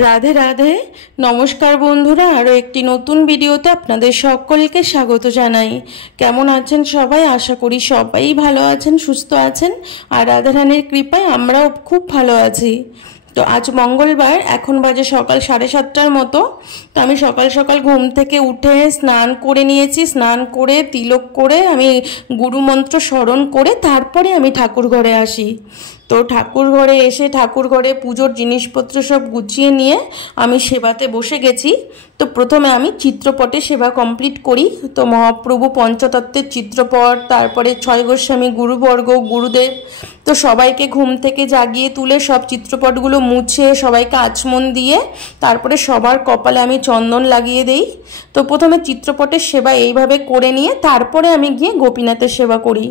রাধে রাধে। নমস্কার বন্ধুরা, আরও একটি নতুন ভিডিওতে আপনাদের সকলকে স্বাগত জানাই। কেমন আছেন সবাই? আশা করি সবাই ভালো আছেন, সুস্থ আছেন। আর রাধা রানীর কৃপায় আমরাও খুব ভালো আছি। তো আজ মঙ্গলবার, এখন বাজে সকাল 7:30টার মতো। তো আমি সকাল সকাল ঘুম থেকে উঠে স্নান করে নিয়েছি। স্নান করে তিলক করে আমি গুরুমন্ত্র স্মরণ করে তারপরে আমি ঠাকুর ঘরে আসি। তো ঠাকুর ঘরে এসে ঠাকুর ঘরে পুজোর জিনিসপত্র সব গুছিয়ে নিয়ে আমি সেবাতে বসে গেছি। তো প্রথমে আমি চিত্রপটে সেবা কমপ্লিট করি। তো মহাপ্রভু পঞ্চতত্ত্বের চিত্রপট, তারপরে 6 গোস্বামী গুরুবর্গ, গুরুদেব, তো সবাইকে ঘুম থেকে জাগিয়ে তুলে সব চিত্রপটগুলো মুছে সবাইকে আচমন দিয়ে তারপরে সবার কপালে আমি চন্দন লাগিয়ে দেই। তো প্রথমে চিত্রপটের সেবা এইভাবে করে নিয়ে তারপরে আমি গিয়ে গোপীনাথের সেবা করি।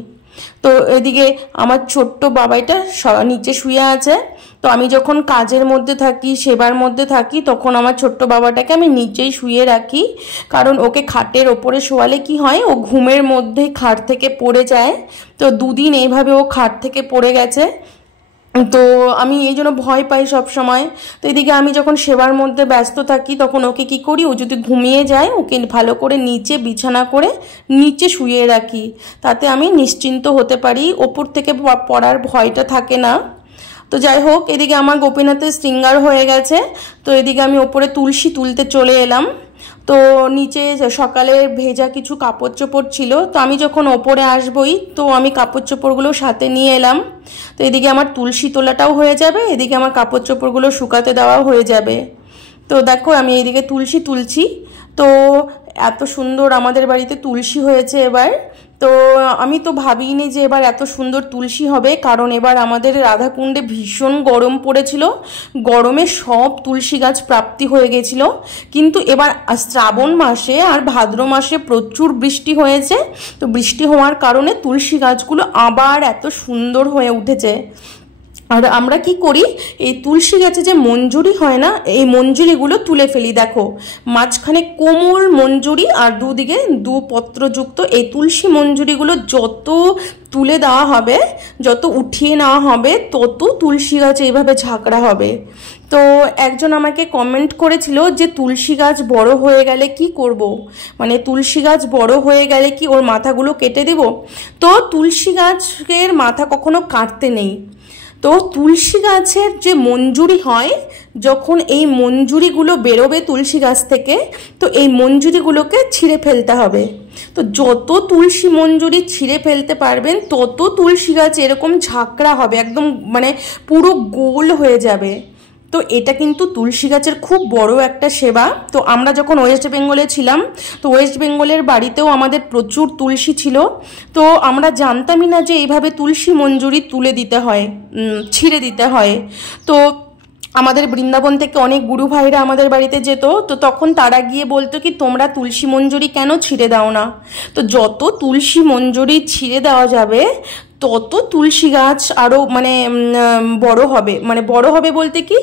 তো এদিকে আমার ছোট্ট বাবাইটা নিচে শুয়ে আছে। তো আমি যখন কাজের মধ্যে থাকি, সেবার মধ্যে থাকি, তখন আমার ছোট্ট বাবাটাকে আমি নিচেই শুয়ে রাখি। কারণ ওকে খাটের ওপরে শোয়ালে কি হয়, ও ঘুমের মধ্যেই খাট থেকে পড়ে যায়। তো 2 দিন এইভাবে ও খাট থেকে পড়ে গেছে। তো আমি এই জন্য ভয় পাই সব সময়। তো এদিকে আমি যখন সেবার মধ্যে ব্যস্ত থাকি তখন ওকে কি করি, ও যদি ঘুমিয়ে যায় ওকে ভালো করে নিচে বিছানা করে নিচে শুয়ে রাখি, তাতে আমি নিশ্চিন্ত হতে পারি, ওপর থেকে পড়ার ভয়টা থাকে না। তো যাই হোক, এদিকে আমার গোপীনাথের শৃঙ্গার হয়ে গেছে। তো এদিকে আমি ওপরে তুলসী তুলতে চলে এলাম। তো নিচে সকালের ভেজা কিছু কাপড় চোপড় ছিল, তো আমি যখন ওপরে আসবই তো আমি কাপড় চোপড়গুলো সাথে নিয়ে এলাম। তো এদিকে আমার তুলসী তোলাটাও হয়ে যাবে, এদিকে আমার কাপড় চোপড়গুলো শুকাতে দেওয়াও হয়ে যাবে। তো দেখো আমি এইদিকে তুলসী তুলছি। তো এত সুন্দর আমাদের বাড়িতে তুলসী হয়েছে এবার। তো আমি তো ভাবিনি যে এবার এত সুন্দর তুলসী হবে, কারণ এবার আমাদের রাধাকুণ্ডে ভীষণ গরম পড়েছিল। গরমে সব তুলসী গাছ প্রাপ্তি হয়ে গেছিল। কিন্তু এবার শ্রাবণ মাসে আর ভাদ্র মাসে প্রচুর বৃষ্টি হয়েছে। তো বৃষ্টি হওয়ার কারণে তুলসী গাছগুলো আবার এত সুন্দর হয়ে উঠেছে। আর আমরা কি করি, এই তুলসী গাছে যে মঞ্জুরি হয় না, এই মঞ্জুরিগুলো তুলে ফেলি। দেখো মাঝখানে কোমল মঞ্জুরি আর দুদিকে 2 পত্রযুক্ত এই তুলসী মঞ্জুরিগুলো যত তুলে দেওয়া হবে, যত উঠিয়ে নেওয়া হবে, তত তুলসী গাছ এইভাবে ঝাঁকড়া হবে। তো একজন আমাকে কমেন্ট করেছিল যে তুলসী গাছ বড় হয়ে গেলে কি করব, মানে তুলসী গাছ বড় হয়ে গেলে কি ওর মাথাগুলো কেটে দেব? তো তুলসী গাছের মাথা কখনো কাটতে নেই। তো তুলসী গাছের যে মঞ্জুরি হয়, যখন এই মঞ্জুরিগুলো বেরোবে তুলসী গাছ থেকে, তো এই মঞ্জুরিগুলোকে ছিঁড়ে ফেলতে হবে। তো যত তুলসী মঞ্জুরি ছিঁড়ে ফেলতে পারবেন তত তুলসী গাছ এরকম ঝাঁকড়া হবে, একদম মানে পুরো গোল হয়ে যাবে। তো এটা কিন্তু তুলসী গাছের খুব বড় একটা সেবা। তো আমরা যখন ওয়েস্ট বেঙ্গলে ছিলাম, তো ওয়েস্ট বেঙ্গলের বাড়িতেও আমাদের প্রচুর তুলসী ছিল। তো আমরা জানতামই না যে এইভাবে তুলসী মঞ্জুরি তুলে দিতে হয়, ছিঁড়ে দিতে হয়। তো আমাদের বৃন্দাবন থেকে অনেক গুরু ভাইরা আমাদের বাড়িতে যেত, তো তখন তারা গিয়ে বলতো কি তোমরা তুলসী মঞ্জুরি কেন ছিঁড়ে দাও না? তো যত তুলসী মঞ্জুরি ছিঁড়ে দেওয়া যাবে তত তুলসী গাছ আরও মানে বড় হবে। মানে বড় হবে বলতে কি,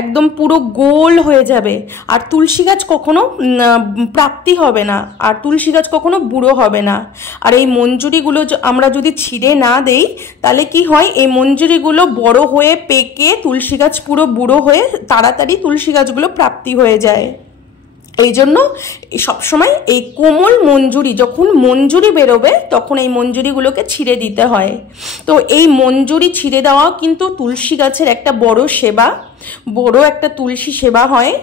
একদম পুরো গোল হয়ে যাবে। আর তুলসী গাছ কখনো প্রাপ্তি হবে না, আর তুলসী গাছ কখনো বুড়ো হবে না। আর এই মঞ্জুরিগুলো আমরা যদি ছিঁড়ে না দেই, তাহলে কি হয়, এই মঞ্জুরিগুলো বড় হয়ে পেকে তুলসী গাছ পুরো বুড়ো হয়ে তাড়াতাড়ি তুলসী গাছগুলো প্রাপ্তি হয়ে যায়। এই জন্য সবসময় এই কোমল মঞ্জুরি, যখন মঞ্জুরি বেরোবে তখন এই মঞ্জুরিগুলোকে ছিঁড়ে দিতে হয়। তো এই মঞ্জুরি ছিঁড়ে দেওয়া কিন্তু তুলসী গাছের একটা বড় সেবা, বড় একটা তুলসী সেবা হয়।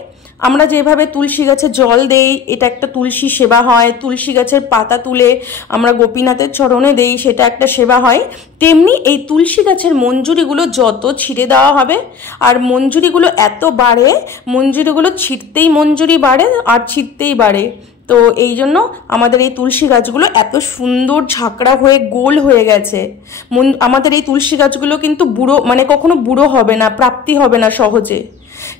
আমরা যেভাবে তুলসী গাছে জল দেই, এটা একটা তুলসী সেবা হয়। তুলসী গাছের পাতা তুলে আমরা গোপীনাথের চরণে দেই, সেটা একটা সেবা হয়। তেমনি এই তুলসী গাছের মঞ্জুরিগুলো যত ছিঁড়ে দেওয়া হবে, আর মঞ্জুরিগুলো এত বাড়ে, মঞ্জুরিগুলো ছিঁড়তেই মঞ্জুরি বাড়ে আর ছিঁড়তেই বাড়ে। তো এই জন্য আমাদের এই তুলসী গাছগুলো এত সুন্দর ঝাঁকড়া হয়ে গোল হয়ে গেছে। আমাদের এই তুলসী গাছগুলো কিন্তু বুড়ো মানে কখনো বুড়ো হবে না, প্রাপ্তি হবে না সহজে।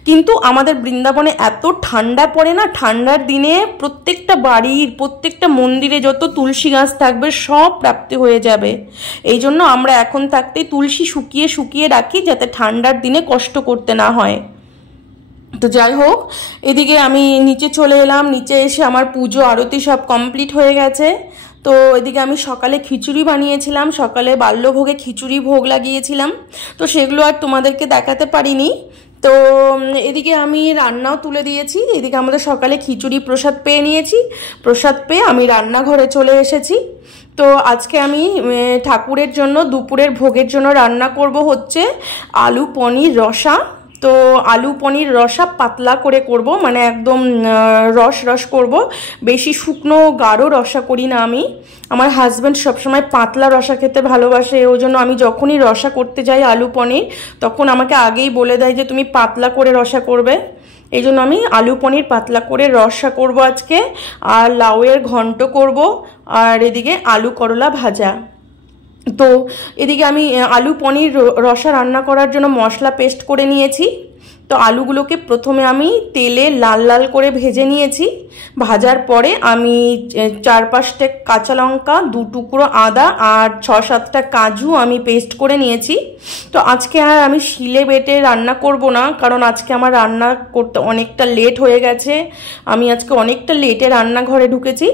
কিন্তু আমাদের বৃন্দাবনে এত ঠান্ডা পড়ে না, ঠান্ডার দিনে প্রত্যেকটা বাড়ির প্রত্যেকটা মন্দিরে যত তুলসী গাছ থাকবে সব প্রাপ্তি হয়ে যাবে। এই জন্য আমরা এখন থাকতেই তুলসী শুকিয়ে শুকিয়ে রাখি, যাতে ঠান্ডার দিনে কষ্ট করতে না হয়। তো যাই হোক, এদিকে আমি নিচে চলে এলাম। নিচে এসে আমার পুজো আরতি সব কমপ্লিট হয়ে গেছে। তো এদিকে আমি সকালে খিচুড়ি বানিয়েছিলাম, সকালে বাল্যভোগে খিচুড়ি ভোগ লাগিয়েছিলাম। তো সেগুলো আর তোমাদেরকে দেখাতে পারিনি। তো এদিকে আমি রান্নাও তুলে দিয়েছি। এদিকে আমাদের সকালে খিচুড়ি প্রসাদ পেয়ে নিয়েছি। প্রসাদ পেয়ে আমি রান্নাঘরে চলে এসেছি। তো আজকে আমি ঠাকুরের জন্য দুপুরের ভোগের জন্য রান্না করব হচ্ছে আলু পনির রসা। তো আলু পনির রসা পাতলা করে করব, মানে একদম রস রস করব, বেশি শুকনো গাঢ় রসা করি না আমি। আমার হাজব্যান্ড সবসময় পাতলা রসা খেতে ভালোবাসে, ওই জন্য আমি যখনই রসা করতে যাই আলু পনির তখন আমাকে আগেই বলে দেয় যে তুমি পাতলা করে রসা করবে। এই জন্য আমি আলু পনির পাতলা করে রসা করব আজকে, আর লাউয়ের ঘন্ট করব, আর এদিকে আলু করলা ভাজা। তো এদিকে আমি আলু পনির রসা রান্না করার জন্য মশলা পেস্ট করে নিয়েছি। তো আলুগুলোকে প্রথমে আমি তেলে লাল লাল করে ভেজে নিয়েছি। ভাজার পরে আমি 4-5টা কাঁচা লঙ্কা, 2 টুকরো আদা আর 6-7টা কাজু আমি পেস্ট করে নিয়েছি। তো আজকে আর আমি শিলে বেটে রান্না করব না, কারণ আজকে আমার রান্না করতে অনেকটা লেট হয়ে গেছে। আমি আজকে অনেকটা লেটে রান্নাঘরে ঢুকেছি।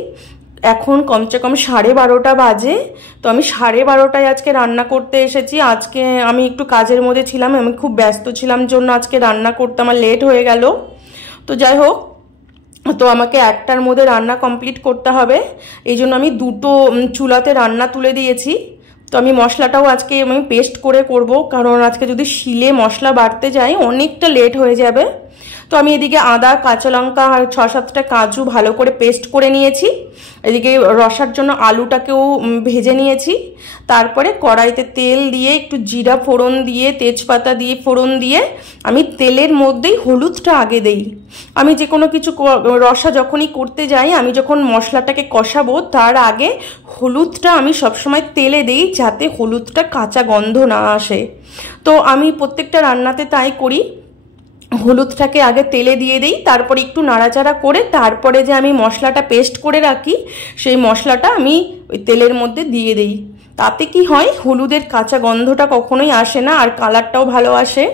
এখন কমসে কম 12:30 বাজে। তো আমি 12:30টায় আজকে রান্না করতে এসেছি। আজকে আমি একটু কাজের মধ্যে ছিলাম, আমি খুব ব্যস্ত ছিলাম জন্য আজকে রান্না করতে আমার লেট হয়ে গেল। তো যাই হোক, তো আমাকে 1টার মধ্যে রান্না কমপ্লিট করতে হবে, এই জন্য আমি 2টো চুলাতে রান্না তুলে দিয়েছি। তো আমি মশলাটাও আজকে আমি পেস্ট করে করব, কারণ আজকে যদি শিলে মশলা বাটতে যাই অনেকটা লেট হয়ে যাবে। তো আমি এদিকে আদা, কাঁচা লঙ্কা আর 6-7টা কাজু ভালো করে পেস্ট করে নিয়েছি। এদিকে রসার জন্য আলুটাকেও ভেজে নিয়েছি। তারপরে কড়াইতে তেল দিয়ে একটু জিরা ফোড়ন দিয়ে, তেজপাতা দিয়ে ফোড়ন দিয়ে আমি তেলের মধ্যেই হলুদটা আগে দেই। আমি যে কোনো কিছু রসা যখনই করতে যাই, আমি যখন মশলাটাকে কষাবো তার আগে হলুদটা আমি সবসময় তেলে দিই, যাতে হলুদটা কাঁচা গন্ধ না আসে। তো আমি প্রত্যেকটা রান্নাতে তাই করি, হলুদটাকে আগে তেলে দিয়ে দিই, তারপরে একটু নাড়াচাড়া করে তারপরে যে আমি মশলাটা পেস্ট করে রাখি সেই মশলাটা আমি ওই তেলের মধ্যে দিয়ে দিই। তাতে কি হয়, হলুদের কাঁচা গন্ধটা কখনোই আসে না, আর কালারটাও ভালো আসে।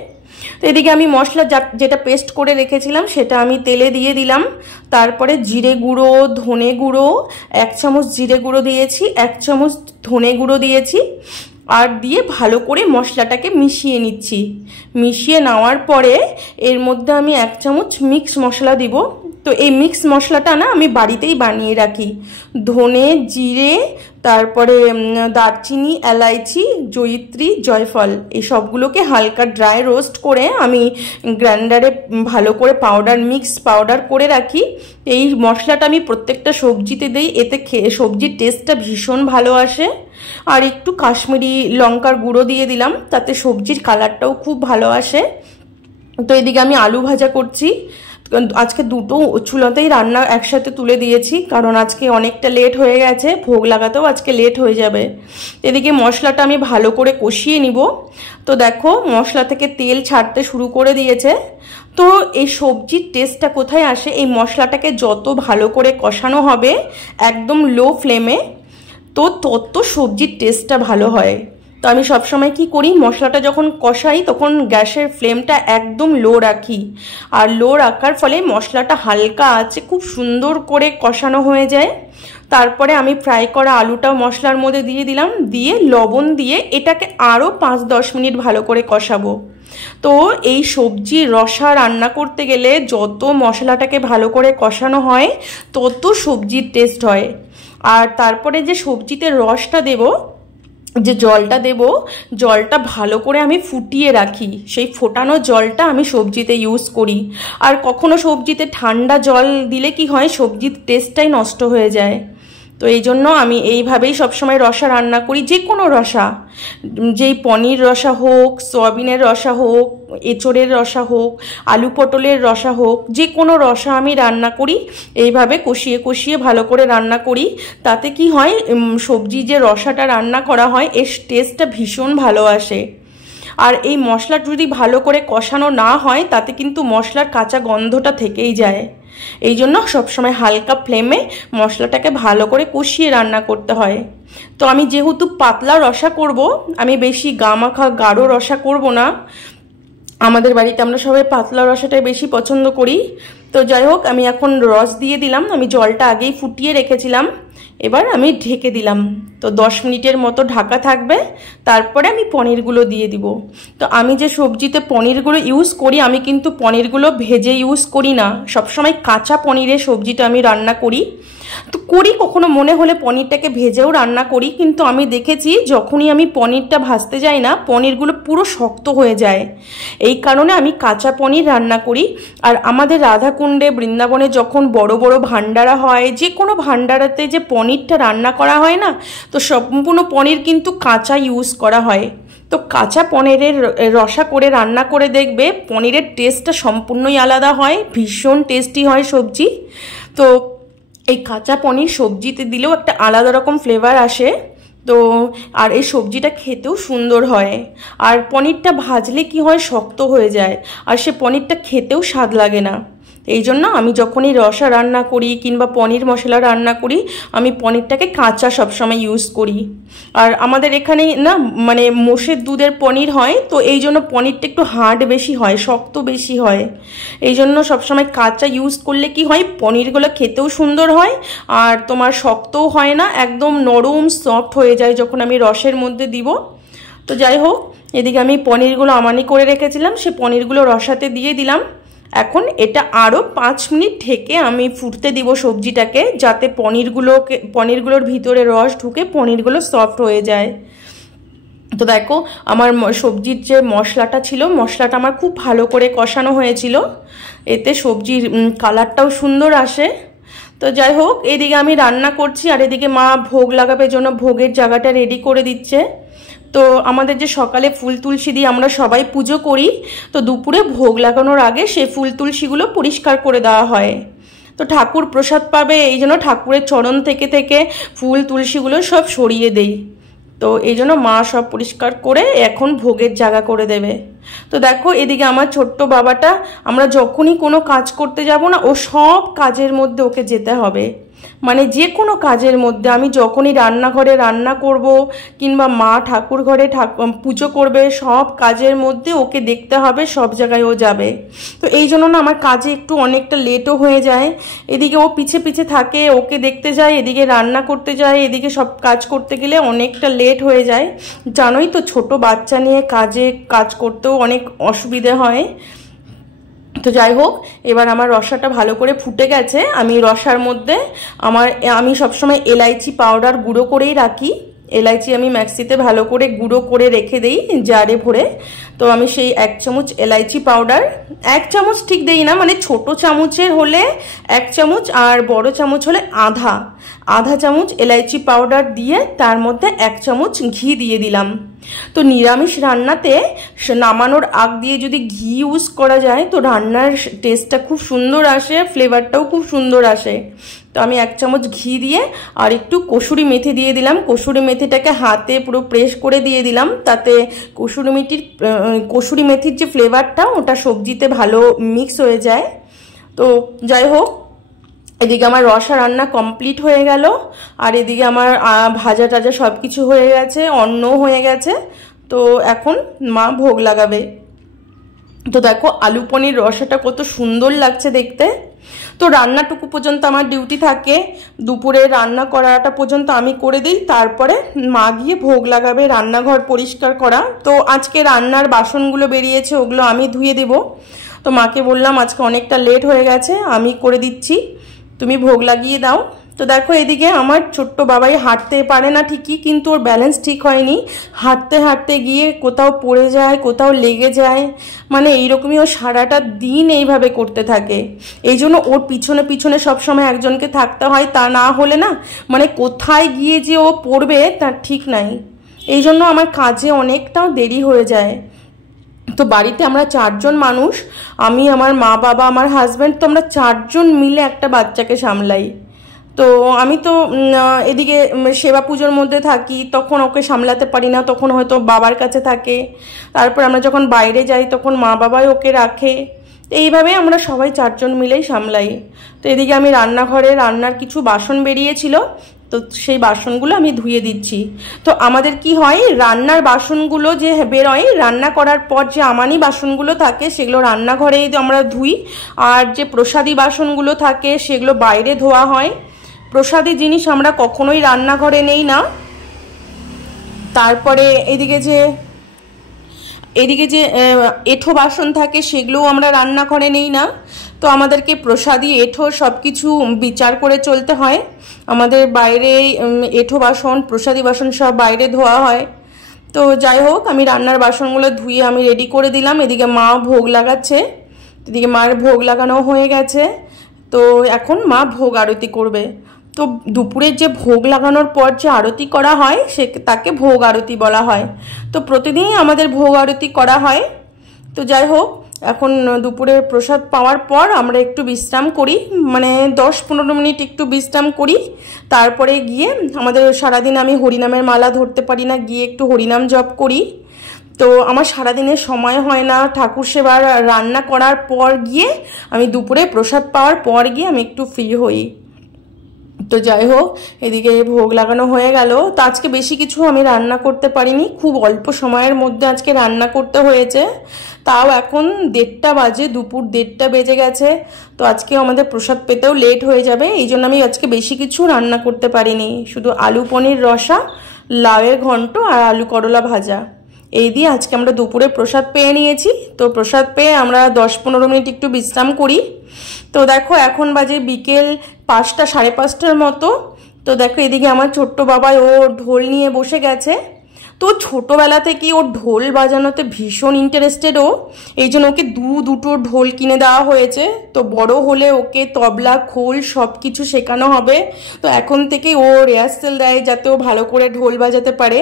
তো এদিকে আমি মশলা যেটা পেস্ট করে রেখেছিলাম সেটা আমি তেলে দিয়ে দিলাম। তারপরে জিরে গুঁড়ো, ধনে গুঁড়ো, 1 চামচ জিরে গুঁড়ো দিয়েছি, 1 চামচ ধনে গুঁড়ো দিয়েছি, আর দিয়ে ভালো করে মশলাটাকে মিশিয়ে নিচ্ছি। মিশিয়ে নেওয়ার পরে এর মধ্যে আমি 1 চামচ মিক্স মশলা দিব। তো এই মিক্স মশলাটা না আমি বাড়িতেই বানিয়ে রাখি। ধনে, জিরে, তারপরে দারচিনি, এলাইচি, জয়িত্রী, জয়ফল, এই সবগুলোকে হালকা ড্রাই রোস্ট করে আমি গ্রাইন্ডারে ভালো করে মিক্স পাউডার করে রাখি। এই মশলাটা আমি প্রত্যেকটা সবজিতে দিই, এতে সবজির টেস্টটা ভীষণ ভালো আসে। আর একটু কাশ্মীরি লঙ্কার গুঁড়ো দিয়ে দিলাম, তাতে সবজির কালারটাও খুব ভালো আসে। তো এদিকে আমি আলু ভাজা করছি। আজকে 2টো চুলাতেই রান্না একসাথে তুলে দিয়েছি, কারণ আজকে অনেকটা লেট হয়ে গেছে, ভোগ লাগাতেও আজকে লেট হয়ে যাবে। এদিকে মশলাটা আমি ভালো করে কষিয়ে নিব। তো দেখো মশলা থেকে তেল ছাড়তে শুরু করে দিয়েছে। তো এই সবজির টেস্টটা কোথায় আসে, এই মশলাটাকে যত ভালো করে কষানো হবে একদম লো ফ্লেমে, তো তত সবজির টেস্টটা ভালো হয়। তো আমি সবসময় কি করি, মশলাটা যখন কষাই তখন গ্যাসের ফ্লেমটা একদম লো রাখি, আর লো রাখার ফলে মশলাটা হালকা আছে খুব সুন্দর করে কষানো হয়ে যায়। তারপরে আমি ফ্রাই করা আলুটাও মশলার মধ্যে দিয়ে দিলাম, দিয়ে লবণ দিয়ে এটাকে আরও 5-10 মিনিট ভালো করে কষাবো। তো এই সবজির রসা রান্না করতে গেলে যত মশলাটাকে ভালো করে কষানো হয় তত সবজির টেস্ট হয়। আর তারপরে যে সবজিতে রসটা দেব, যে জলটা দেব, জলটা ভালো করে আমি ফুটিয়ে রাখি, সেই ফোটানো জলটা আমি সবজিতে ইউজ করি। আর কখনো সবজিতে ঠান্ডা জল দিলে কি হয়, সবজির টেস্টটাই নষ্ট হয়ে যায়। তো এই জন্য আমি এইভাবেই সবসময় রসা রান্না করি, যে কোনো রসা, যেই পনির রসা হোক, সয়াবিনের রসা হোক, এঁচোড়ের রসা হোক, আলু পটলের রসা হোক, যে কোনো রসা আমি রান্না করি এইভাবে কষিয়ে কষিয়ে ভালো করে রান্না করি। তাতে কি হয়, সবজি যে রসাটা রান্না করা হয় এর টেস্টটা ভীষণ ভালো আসে। আর এই মশলা যদি ভালো করে কষানো না হয় তাতে কিন্তু মশলার কাঁচা গন্ধটা থেকেই যায়। এই জন্য সবসময় হালকা ফ্লেমে মশলাটাকে ভালো করে কষিয়ে রান্না করতে হয়। তো আমি যেহেতু পাতলা রসা করব, আমি বেশি গামাখা গাঢ় রসা করব না, আমাদের বাড়িতে আমরা সবাই পাতলা রসাটাই বেশি পছন্দ করি। তো যাই হোক, আমি এখন রস দিয়ে দিলাম। আমি জলটা আগেই ফুটিয়ে রেখেছিলাম, এবার আমি ঢেকে দিলাম। তো 10 মিনিটের মতো ঢাকা থাকবে, তারপরে আমি পনিরগুলো দিয়ে দিব। তো আমি যে সবজিতে পনিরগুলো ইউজ করি, আমি কিন্তু পনিরগুলো ভেজে ইউজ করি না, সবসময় কাঁচা পনিরের সবজিটা আমি রান্না করি। তো করি, কখনো মনে হলে পনিরটাকে ভেজেও রান্না করি, কিন্তু আমি দেখেছি যখনই আমি পনিরটা ভাজতে যাই না, পনিরগুলো পুরো শক্ত হয়ে যায়। এই কারণে আমি কাঁচা পনির রান্না করি। আর আমাদের রাধাকুণ্ডে, বৃন্দাবনে যখন বড় বড় ভান্ডারা হয়, যে কোনো ভান্ডারাতে যে পনিরটা রান্না করা হয় না, তো সম্পূর্ণ পনির কিন্তু কাঁচা ইউজ করা হয়। তো কাঁচা পনিরের রসা করে রান্না করে দেখবে, পনিরের টেস্টটা সম্পূর্ণই আলাদা হয়, ভীষণ টেস্টি হয় সবজি। তো এই কাঁচা পনির সবজিতে দিলেও একটা আলাদা রকম ফ্লেভার আসে। তো আর এই সবজিটা খেতেও সুন্দর হয়। আর পনিরটা ভাজলে কি হয়, শক্ত হয়ে যায়, আর সে পনিরটা খেতেও স্বাদ লাগে না। এই জন্য আমি যখনই রসা রান্না করি কিংবা পনির মশলা রান্না করি, আমি পনিরটাকে কাঁচা সবসময় ইউজ করি। আর আমাদের এখানে না মানে মোষের দুধের পনির হয়, তো এই জন্য পনিরটা একটু হার্ড বেশি হয়, শক্ত বেশি হয়। এই জন্য সবসময় কাঁচা ইউজ করলে কি হয়, পনিরগুলো খেতেও সুন্দর হয়, আর তোমার শক্তও হয় না, একদম নরম সফট হয়ে যায় যখন আমি রসের মধ্যে দিব। তো যাই হোক, এদিকে আমি পনিরগুলো আমানি করে রেখেছিলাম, সে পনিরগুলো রসাতে দিয়ে দিলাম। এখন এটা আরও 5 মিনিট ঢেকে আমি ফুটতে দিব সবজিটাকে, যাতে পনিরগুলোর ভিতরে রস ঢুকে পনিরগুলো সফট হয়ে যায়। তো দেখো, আমার সবজির যে মশলাটা ছিল, মশলাটা আমার খুব ভালো করে কষানো হয়েছিল, এতে সবজির কালারটাও সুন্দর আসে। তো যাই হোক, এদিকে আমি রান্না করছি, আর এদিকে মা ভোগ লাগাবে জন্য ভোগের জায়গাটা রেডি করে দিচ্ছে। তো আমাদের যে সকালে ফুল তুলসী দিয়ে আমরা সবাই পুজো করি, তো দুপুরে ভোগ লাগানোর আগে সেই ফুল তুলসীগুলো পরিষ্কার করে দেওয়া হয়। তো ঠাকুর প্রসাদ পাবে, এই জন্য ঠাকুরের চরণ থেকে থেকে ফুল তুলসীগুলো সব সরিয়ে দেই। তো এই জন্য মা সব পরিষ্কার করে এখন ভোগের জায়গা করে দেবে। তো দেখো, এদিকে আমার ছোট্ট বাবাটা, আমরা যখনই কোনো কাজ করতে যাব না, ও সব কাজের মধ্যে ওকে যেতে হবে। মানে যে কোনো কাজের মধ্যে, আমি যখনই রান্নাঘরে রান্না করব কিংবা মা ঠাকুর ঘরে পুজো করবে, সব কাজের মধ্যে ওকে দেখতে হবে, সব জায়গায় ও যাবে। তো এই জন্য না আমার কাজে একটু অনেকটা লেটও হয়ে যায়। এদিকে ও পিছে পিছে থাকে, ওকে দেখতে যায়, এদিকে রান্না করতে যায়, এদিকে সব কাজ করতে গেলে অনেকটা লেট হয়ে যায়। জানোই তো, ছোট বাচ্চা নিয়ে কাজ করতেও অনেক অসুবিধে হয়। তো যাই হোক, এবার আমার রসাটা ভালো করে ফুটে গেছে। আমি রসার মধ্যে আমি সবসময় এলাইচি পাউডার গুঁড়ো করেই রাখি। এলাইচি আমি মিক্সিতে ভালো করে গুঁড়ো করে রেখে দেই জারে ভরে। তো আমি সেই 1 চামচ এলাইচি পাউডার, 1 চামচ ঠিক দেই না, মানে ছোট চামচের হলে 1 চামচ আর বড় চামচ হলে আধা চামচ এলাইচি পাউডার দিয়ে তার মধ্যে 1 চামচ ঘি দিয়ে দিলাম। তো নিরামিষ রান্নাতে নামানোর আগ দিয়ে যদি ঘি ইউজ করা যায়, তো রান্নার টেস্টটা খুব সুন্দর আসে, ফ্লেভারটাও খুব সুন্দর আসে। তো আমি 1 চামচ ঘি দিয়ে আর একটু কসুরি মেথি দিয়ে দিলাম। কসুরি মেথিটাকে হাতে পুরো প্রেস করে দিয়ে দিলাম, তাতে কসুরি মেথির যে ফ্লেভারটা, ওটা সবজিতে ভালো মিক্স হয়ে যায়। তো যাই হোক, এদিকে আমার রসা রান্না কমপ্লিট হয়ে গেল, আর এদিকে আমার ভাজা টাজা সব কিছু হয়ে গেছে, অন্নও হয়ে গেছে। তো এখন মা ভোগ লাগাবে। তো দেখো, আলু পনির রসাটা কত সুন্দর লাগছে দেখতে। তো রান্নাটুকু পর্যন্ত আমার ডিউটি থাকে, দুপুরে রান্না করাটা পর্যন্ত আমি করে দিই, তারপরে মা গিয়ে ভোগ লাগাবে, রান্নাঘর পরিষ্কার করা। তো আজকে রান্নার বাসনগুলো বেরিয়েছে, ওগুলো আমি ধুয়ে দেব। তো মাকে বললাম আজকে অনেকটা লেট হয়ে গেছে, আমি করে দিচ্ছি, তুমি ভোগ লাগিয়ে দাও। তো দেখো, এদিকে আমার ছোট্ট বাবাই হাঁটতে পারে না ঠিকই, কিন্তু ওর ব্যালেন্স ঠিক হয়নি, হাঁটতে হাঁটতে গিয়ে কোথাও পড়ে যায়, কোথাও লেগে যায়, মানে এইরকমই ও সারাটা দিন এইভাবে করতে থাকে। এই জন্য ওর পিছনে পিছনে সবসময় একজনকে থাকতে হয়, তা না হলে না মানে কোথায় গিয়ে যে ও পড়বে তার ঠিক নাই। এই জন্য আমার কাজে অনেকটাও দেরি হয়ে যায়। তো বাড়িতে আমরা 4 জন মানুষ, আমি, আমার মা বাবা, আমার হাজব্যান্ড, তো আমরা 4 জন মিলে একটা বাচ্চাকে সামলাই। তো আমি তো এদিকে সেবা পুজোর মধ্যে থাকি, তখন ওকে সামলাতে পারি না, তখন হয়তো বাবার কাছে থাকে। তারপর আমরা যখন বাইরে যাই তখন মা বাবাই ওকে রাখে। তো এইভাবে আমরা সবাই 4 জন মিলেই সামলাই। তো এদিকে আমি রান্নাঘরে রান্নার কিছু বাসন বেরিয়েছিল, তো তো সেই বাসনগুলো আমি ধুয়ে দিচ্ছি। তো আমাদের কি হয়, রান্নার বাসনগুলো যে বেরোয় রান্না করার পর যে আমানি বাসনগুলো থাকে সেগুলো রান্নাঘরেই আমরা ধুই, আর যে প্রসাদী বাসনগুলো থাকে সেগুলো বাইরে ধোয়া হয়। প্রসাদী জিনিস আমরা কখনোই রান্নাঘরে নেই না। তারপরে এদিকে যে এঁঠো বাসন থাকে সেগুলোও আমরা রান্নাঘরে নেই না। তো আমাদেরকে প্রসাদী এঁঠো সব কিছু বিচার করে চলতে হয়। আমাদের বাইরে এঁঠো বাসন প্রসাদী বাসন সব বাইরে ধোয়া হয়। তো যাই হোক, আমি রান্নার বাসনগুলো ধুয়ে আমি রেডি করে দিলাম। এদিকে মা ভোগ লাগাচ্ছে, এদিকে মায়ের ভোগ লাগানো হয়ে গেছে। তো এখন মা ভোগ আরতি করবে। তো দুপুরের যে ভোগ লাগানোর পর যে আরতি করা হয় তাকে ভোগ আরতি বলা হয়। তো প্রতিদিনই আমাদের ভোগ আরতি করা হয়। তো যাই হোক, এখন দুপুরের প্রসাদ পাওয়ার পর আমরা একটু বিশ্রাম করি, মানে 10-15 মিনিট একটু বিশ্রাম করি। তারপরে গিয়ে আমাদের সারাদিন আমি হরিনামের মালা ধরতে পারি না, গিয়ে একটু হরিনাম জপ করি। তো আমার সারাদিনের সময় হয় না, ঠাকুর সেবার রান্না করার পর গিয়ে আমি দুপুরে প্রসাদ পাওয়ার পর গিয়ে আমি একটু ফ্রি হই। তো যাই হোক, এদিকে ভোগ লাগানো হয়ে গেল। তো আজকে বেশি কিছু আমি রান্না করতে পারিনি, খুব অল্প সময়ের মধ্যে আজকে রান্না করতে হয়েছে। তাও এখন 1:30 বাজে, দুপুর 1:30 বেজে গেছে। তো আজকে আমাদের প্রসাদ পেতেও লেট হয়ে যাবে, এই জন্য আমি আজকে বেশি কিছু রান্না করতে পারিনি। শুধু আলু পনির রসা, লাউয়ের ঘন্ট আর আলু করলা ভাজা, এই দিয়ে আজকে আমরা দুপুরে প্রসাদ পেয়ে নিয়েছি। তো প্রসাদ পেয়ে আমরা 10-15 মিনিট একটু বিশ্রাম করি। তো দেখো এখন বাজে বিকেল 5টা, 5:30টার মতো। তো দেখো এদিকে আমার ছোট্ট বাবাই ও ঢোল নিয়ে বসে গেছে। তো ছোটোবেলা থেকেই ওর ঢোল বাজানোতে ভীষণ ইন্টারেস্টেড ও, এই জন্য ওকে দুটো ঢোল কিনে দেওয়া হয়েছে। তো বড় হলে ওকে তবলা খোল সব কিছু শেখানো হবে। তো এখন থেকেই ও রিহার্সেল দেয় যাতে ও ভালো করে ঢোল বাজাতে পারে।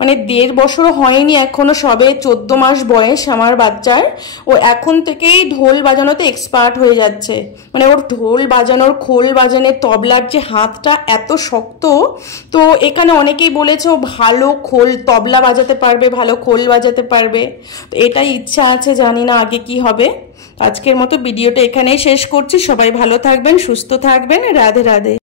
মানে 1.5 বছরও হয়নি এখনও, সবে 14 মাস বয়স আমার বাচ্চার। ও এখন থেকেই ঢোল বাজানোতে এক্সপার্ট হয়ে যাচ্ছে। মানে ওর ঢোল বাজানোর, খোল বাজানোর, তবলার যে হাতটা এত শক্ত। তো এখানে অনেকেই বলেছে ও ভালো তবলা বাজাতে পারবে, ভালো খোল বাজাতে পারবে। তো এটাই ইচ্ছা আছে, জানি না আগে কি হবে। আজকের মতো ভিডিওটা এখানেই শেষ করছি। সবাই ভালো থাকবেন, সুস্থ থাকবেন। রাধে রাধে।